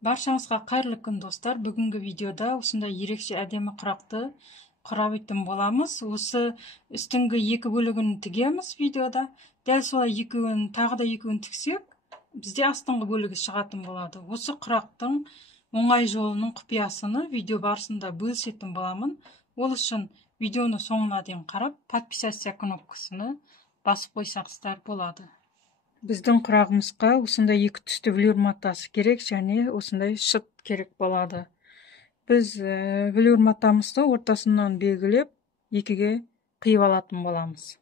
Баршаңызға қайырлы күн достар. Бүгінгі видеода осындай ерекше әдемі құрақты құрап өтетін боламыз. Осы үстіңгі екі бөлігін тігеміз видеода. Дәл солай екеуін, тағы да екеуін тіксек, бізде астыңғы бөлігі шығатын болады. Осы құрақтың оңай жолының құпиясыны видео барысында бөлісетін боламын. Ол үшін видеоны соңына дейін қарап, подписаться кнопкасыны басып қойсаңыздар болады. Біздің құрағымызға осындай екі түсті велюр матасы керек, және осындай шыт керек болады. Біз велюр матамызды ортасынан белгілеп, екіге қиып алатын боламыз.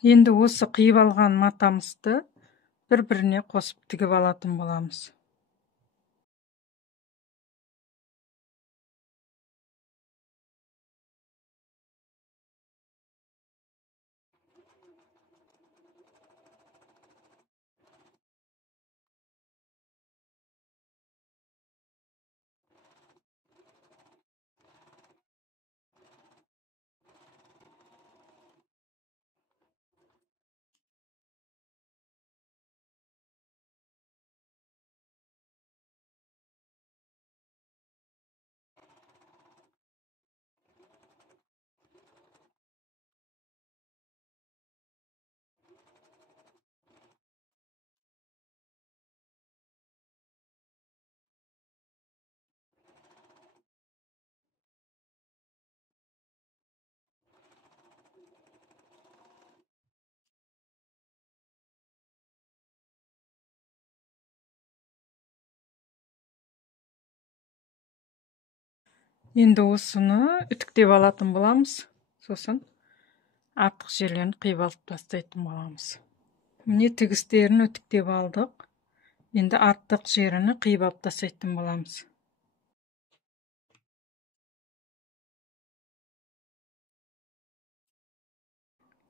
Енді осы қиып алған матамызды бір-біріне қосып тігіп алатын боламыз. Енді осыны үтіктеп алатын боламыз. Сосын артық жерлерін қиып алып тастайтын боламыз. Міне тігістерін үтіктеп алдық. Енді артық жеріні қиып алып тастайтын боламыз.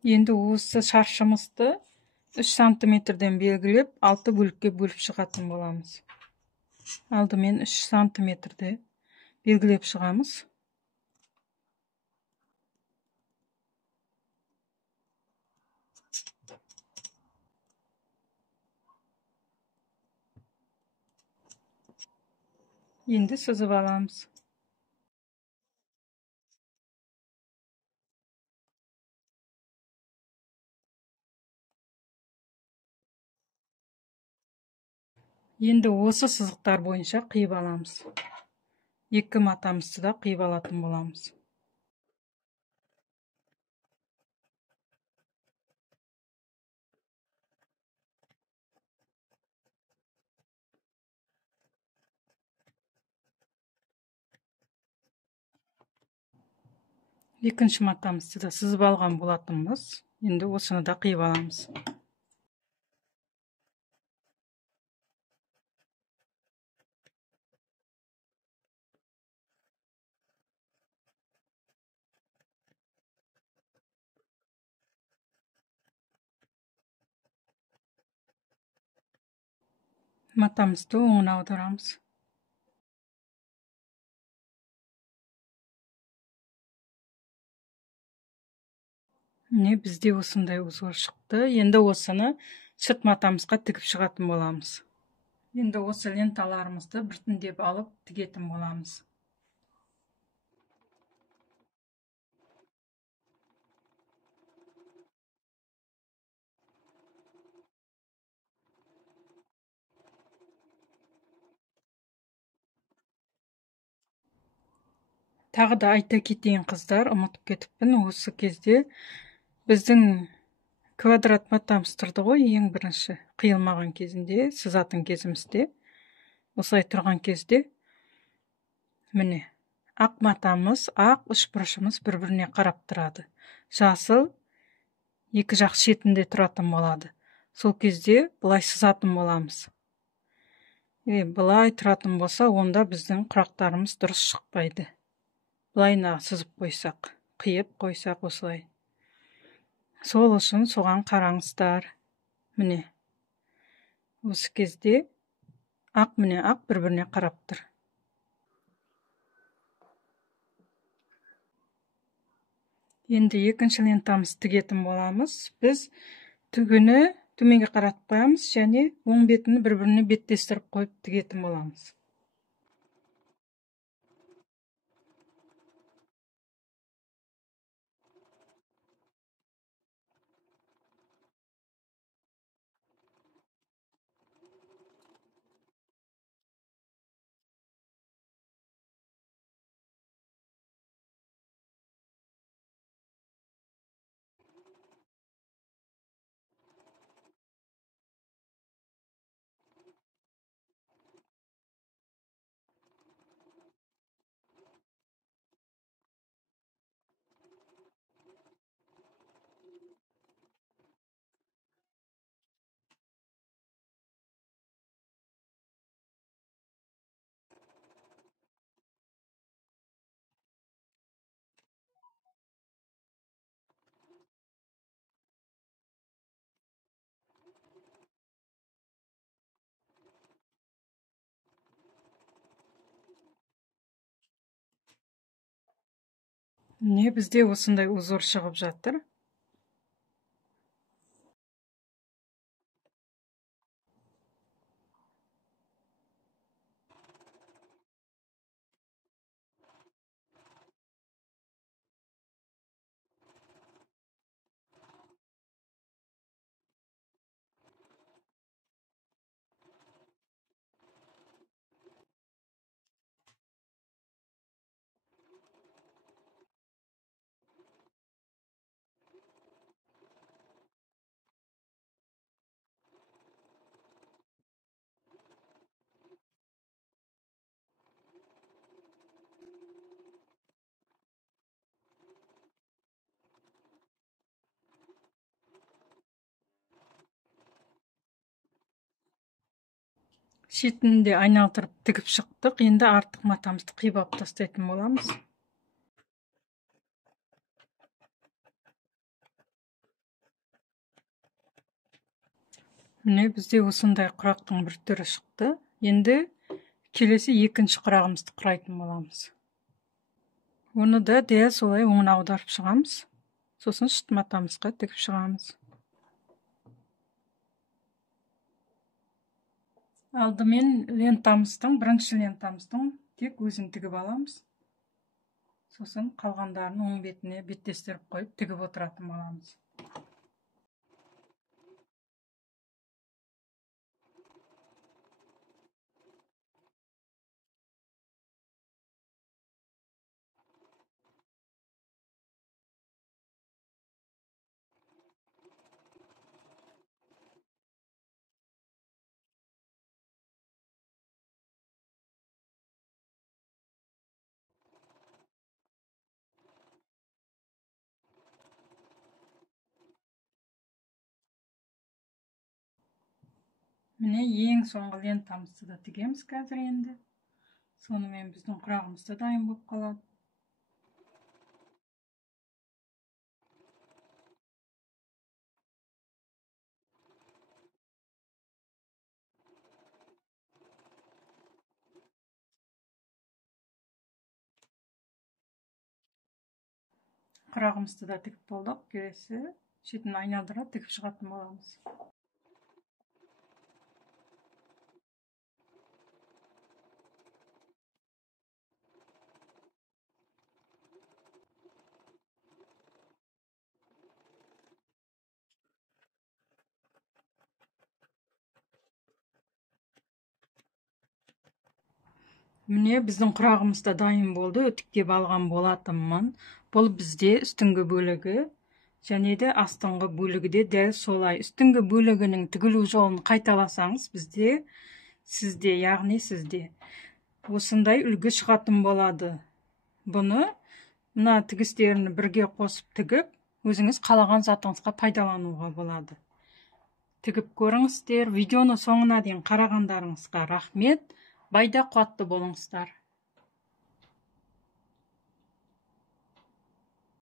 Енді осы шаршымызды 3 сантиметрден белгілеп, 6 бөлікке бөліп шығатын боламыз. Алдымен 3 сантиметрді белгілеп шығамыз. Енді сызып аламыз. Енді осы сызықтар бойынша қиып аламыз. Екі матамызды да қиып алатын боламыз. Екінші матамызды да сызып алған болатынбыз. Енді осыны да қиып аламыз. Матамызды оңына аударамыз. Міне бізде осындай узор шықты. Енді осыны шыт матамызға тігіп шығатын боламыз. Енді осы ленталарымызды біртіндеп алып тігетін боламыз. Тағы да айта кетейін қыздар, ұмытып кетіппін, осы кезде біздің квадрат матамыз тұрды ғой, ең бірінші қиылмаған кезінде, сызатын кезімізде, осылай тұрған кезде, міне, ақ матамыз, ақ үшбұрышымыз бір-біріне қарап тұрады. Жасыл екі жақ шетінде тұратын болады. Сол кезде бұлай сызатын боламыз. Бұлай тұратын болса, онда біздің құрақтарымыз дұрыс шықпайды. Бұлайына сызып қойсақ, қиып қойсақ осылай. Сол үшін соған қараңыздар. Міне, осы кезде ақ, міне ақ бір-біріне қарап тұр. Енді екінші лентамыз тігетін боламыз. Біз түгіні төменге қаратып қоямыз және оң бетін бір-біріне беттестіріп қойып тігетін боламыз. Міне бізде осындай узор шығып жатыр. Шетінде айналдырып тігіп шықтық. Енді артық матамызды қиып алып тастайтын боламыз. Міне бізде осындай құрақтың бір түрі шықты. Енді келесі екінші құрағымызды құрайтын боламыз. Оны да дәл солай оңына аударып шығамыз. Сосын шыт матамызға тігіп шығамыз. Алдымен бірінші лентамыздың тек өзін тігіп аламыз. Сосын қалғандарын оң бетіне беттестіріп қойып тігіп отыратын боламыз. Міне ең соңғы лентамызды да тігеміз қазір енді. Сонымен біздің құрағымыз да дайын болып қалады. Құрағымызды да тігіп болдық. Келесі шетін айналдыра тігіп шығатын боламыз. Міне біздің құрағымыз да дайын болды. Үтіктеп алған болатынмын. Бұл бізде үстіңгі бөлігі және де астыңғы бөлігі де дәл солай. Үстіңгі бөлігінің тігілу жолын қайталасаңыз сізде, яғни сізде осындай үлгі шығатын болады. Бұны мына тігістерін бірге қосып тігіп, өзіңіз қалаған затыңызға пайдалануға болады. Тігіп көріңіздер. Видеоны соңына дейін қарағандарыңызға рахмет. Байда қуатты болыңыздар.